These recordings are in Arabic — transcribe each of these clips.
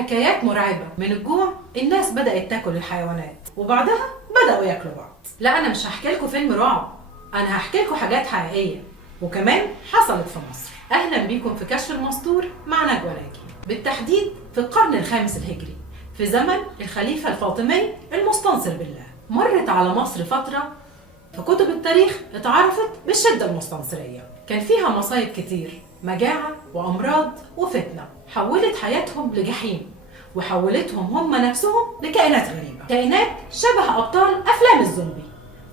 حكايات مرعبة. من الجوع الناس بدأت تاكل الحيوانات وبعدها بدأوا ياكلوا بعض. لا أنا مش هحكي لكم فيلم رعب، أنا هحكي لكم حاجات حقيقية وكمان حصلت في مصر. أهلا بيكم في كشف المستور مع نجوى ناجي، بالتحديد في القرن الخامس الهجري في زمن الخليفة الفاطمي المستنصر بالله. مرت على مصر فترة في كتب التاريخ اتعرفت بالشدة المستنصرية، كان فيها مصايب كتير، مجاعة وأمراض وفتنة حولت حياتهم لجحيم وحولتهم هم نفسهم لكائنات غريبة، كائنات شبه أبطال أفلام الزومبي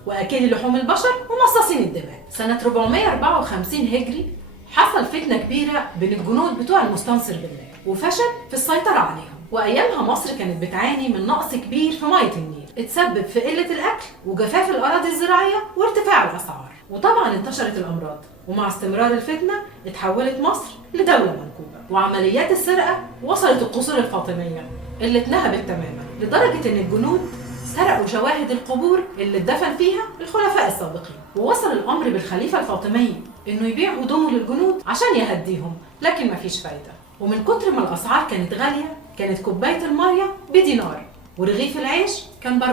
وأكل لحوم البشر ومصاصين الدماء. سنة 454 هجري حصل فتنة كبيرة بين الجنود بتوع المستنصر بالله وفشل في السيطرة عليهم. وأيامها مصر كانت بتعاني من نقص كبير في مية النيل اتسبب في قلة الأكل وجفاف الأراضي الزراعية وارتفاع الأسعار، وطبعا انتشرت الأمراض، ومع استمرار الفتنة اتحولت مصر لدولة منكوبة، وعمليات السرقة وصلت القصور الفاطمية اللي اتنهبت تماما، لدرجة إن الجنود سرقوا شواهد القبور اللي اتدفن فيها الخلفاء السابقين. ووصل الأمر بالخليفة الفاطمي إنه يبيع هدومه للجنود عشان يهديهم، لكن مفيش فايدة. ومن كتر ما الأسعار كانت غالية كانت كوباية المية بدينار ورغيف العيش كان ب14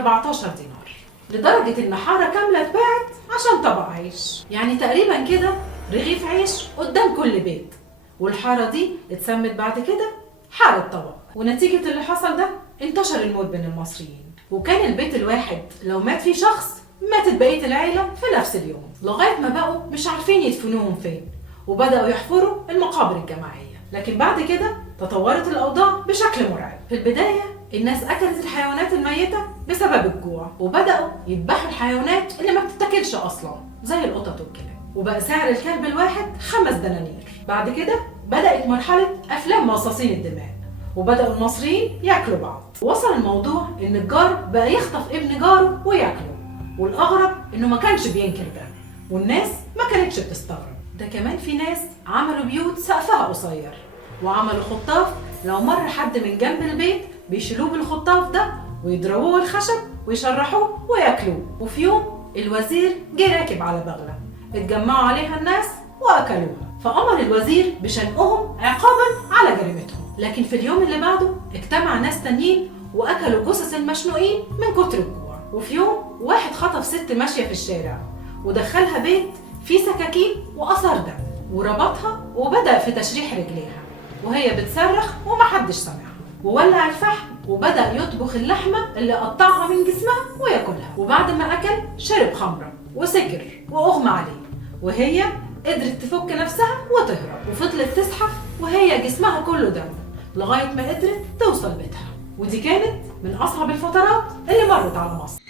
دينار، لدرجة إن حارة كاملة اتباعت عشان طبق عيش. يعني تقريبا كده رغيف عيش قدام كل بيت، والحارة دي اتسمت بعد كده حارة طبق. ونتيجة اللي حصل ده انتشر الموت بين المصريين، وكان البيت الواحد لو مات فيه شخص ماتت بقية العيلة في نفس اليوم، لغاية ما بقوا مش عارفين يدفنوهم فين وبدأوا يحفروا المقابر الجماعية. لكن بعد كده تطورت الأوضاع بشكل مرعب. في البداية الناس أكلت الحيوانات الميتة بسبب الجوع، وبدأوا يذبحوا الحيوانات اللي ما بتتاكلش أصلا زي القطط والكلاب، وبقى سعر الكلب الواحد 5 دنانير. بعد كده بدأت مرحلة أفلام مصاصين الدماء، وبدأوا المصريين ياكلوا بعض. وصل الموضوع إن الجار بقى يخطف ابن جاره وياكله، والأغرب إنه ما كانش بينكر ده والناس ما كانتش بتستغرب. ده كمان في ناس عملوا بيوت سقفها قصير وعملوا خطاف، لو مر حد من جنب البيت بيشيلوه بالخطاف ده ويضربوه الخشب ويشرحوه وياكلوه. وفي يوم الوزير جه راكب على بغلة اتجمعوا عليها الناس واكلوها، فأمر الوزير بشنقهم عقابا على جريمتهم. لكن في اليوم اللي بعده اجتمع ناس تانيين واكلوا جثث المشنوقين من كتر الجوع. وفي يوم واحد خطف ست ماشية في الشارع ودخلها بيت فيه سكاكين وأثر دم وربطها وبدأ في تشريح رجليها وهي بتصرخ ومحدش سمعها، وولع الفحم وبدأ يطبخ اللحمة اللي قطعها من جسمها وياكلها. وبعد ما أكل شرب خمرة وسكر وأغمى عليه، وهي قدرت تفك نفسها وتهرب، وفضلت تزحف وهي جسمها كله دم لغاية ما قدرت توصل بيتها. ودي كانت من أصعب الفترات اللي مرت على مصر.